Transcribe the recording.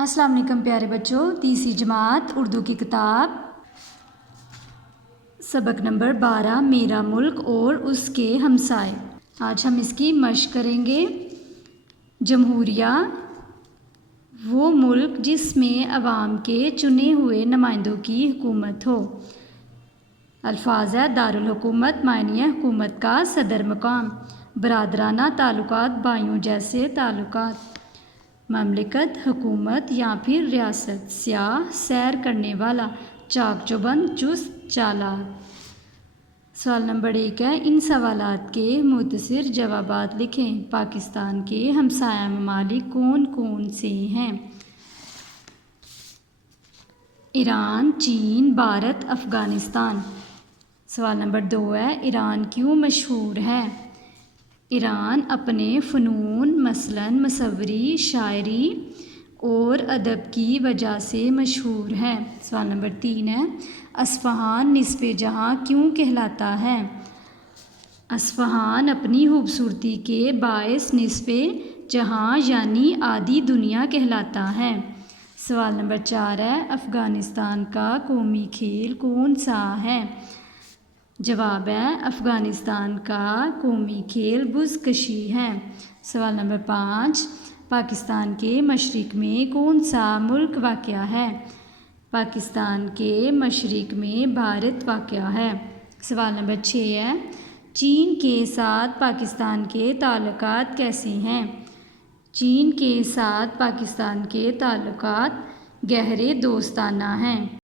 السلام علیکم پیارے بچوں، تیسری جماعت اردو کی کتاب سبق نمبر 12 میرا ملک اور اس کے ہمسائے۔ آج ہم اس کی مشق کریں گے۔ جمہوریہ وہ ملک جس میں عوام کے چنے ہوئے نمائندوں کی حکومت ہو۔ الفاظ ہے دارالحکومت معنی ہے حکومت کا صدر مقام، برادرانہ تعلقات بھائیوں جیسے تعلقات، مملکت حکومت یا پھر ریاست، سیاح سیر کرنے والا، چاق چوبند چست چالاک۔ سوال نمبر 1 ہے، ان سوالات کے مختصر جوابات لکھیں۔ پاکستان کے ہمسایہ ممالک کون کون سے ہیں؟ ایران، چین، بھارت، افغانستان۔ سوال نمبر 2 ہے، ایران کیوں مشہور ہے؟ ایران اپنے فنون مثلاً مصوری، شاعری اور ادب کی وجہ سے مشہور ہے۔ سوال نمبر 3 ہے، اصفہان نصف جہاں کیوں کہلاتا ہے؟ اصفہان اپنی خوبصورتی کے باعث نصف جہاں یعنی آدھی دنیا کہلاتا ہے۔ سوال نمبر 4 ہے، افغانستان کا قومی کھیل کون سا ہے؟ جواب ہے، افغانستان کا قومی کھیل بزکشی ہے۔ سوال نمبر 5، پاکستان کے مشرق میں کون سا ملک واقع ہے؟ پاکستان کے مشرق میں بھارت واقع ہے۔ سوال نمبر 6 ہے، چین کے ساتھ پاکستان کے تعلقات کیسے ہیں؟ چین کے ساتھ پاکستان کے تعلقات گہرے دوستانہ ہیں۔